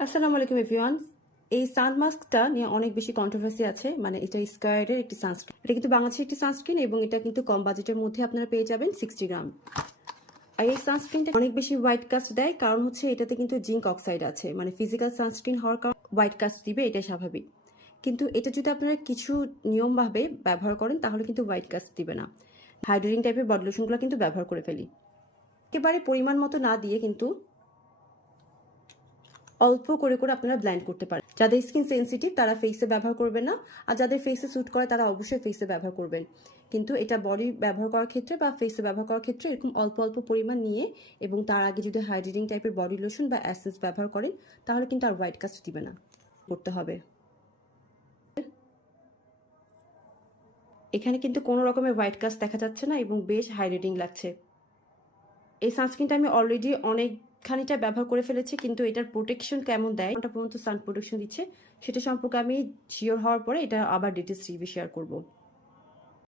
আসসালামু আলাইকুম এভরিওয়ান। এই সানমাস্কটা নিয়ে অনেক বেশি কন্ট্রোভার্সি আছে। মানে এটা স্কয়ারের একটি সানস্ক্রিন, এটা কিন্তু বাংলাদেশের একটি সানস্ক্রিন এবং এটা কিন্তু কম বাজেটের মধ্যে আপনারা পেয়ে যাবেন 60 গ্রাম। আর এই সানস্ক্রিনটা অনেক বেশি হোয়াইট কাস্ট দেয়, কারণ হচ্ছে এটাতে কিন্তু জিঙ্ক অক্সাইড আছে। মানে ফিজিক্যাল সানস্ক্রিন হওয়ার কারণে হোয়াইট কাস্ট দিবে, এটাই স্বাভাবিক। কিন্তু এটা যদি আপনারা কিছু নিয়মভাবে ব্যবহার করেন তাহলে কিন্তু হোয়াইট কাস্ট দিবে না। হাইড্রেটিং টাইপের বডি লোশনগুলো কিন্তু ব্যবহার করে ফেলি, একেবারে পরিমাণ মতো না দিয়ে কিন্তু অল্প করে করে আপনারা ব্লেন্ড করতে পারেন। যাদের স্কিন সেন্সিটিভ তারা ফেসে ব্যবহার করবেন না, আর যাদের ফেসে স্যুট করে তারা অবশ্যই ফেসে ব্যবহার করবেন। কিন্তু এটা বডি ব্যবহার করার ক্ষেত্রে বা ফেসে ব্যবহার করার ক্ষেত্রে এরকম অল্প অল্প পরিমাণ নিয়ে এবং তার আগে যদি হাইড্রেটিং টাইপের বডি লোশন বা অ্যাসেন্স ব্যবহার করেন তাহলে কিন্তু আর হোয়াইট কাস্ট দিবে না। করতে হবে। এখানে কিন্তু কোনো রকমের হোয়াইট কাস্ট দেখা যাচ্ছে না এবং বেশ হাইড্রেটিং লাগছে। এই সানস্ক্রিনটা আমি অলরেডি অনেকখানিটা ব্যবহার করে ফেলেছি, কিন্তু এটার প্রোটেকশন কেমন দেয়, কোনটা পর্যন্ত সান প্রোটেকশন দিচ্ছে সেটা সম্পর্কে আমি শিওর হওয়ার পরে এটা আবার ডিটেলস রিভিউ শেয়ার করব।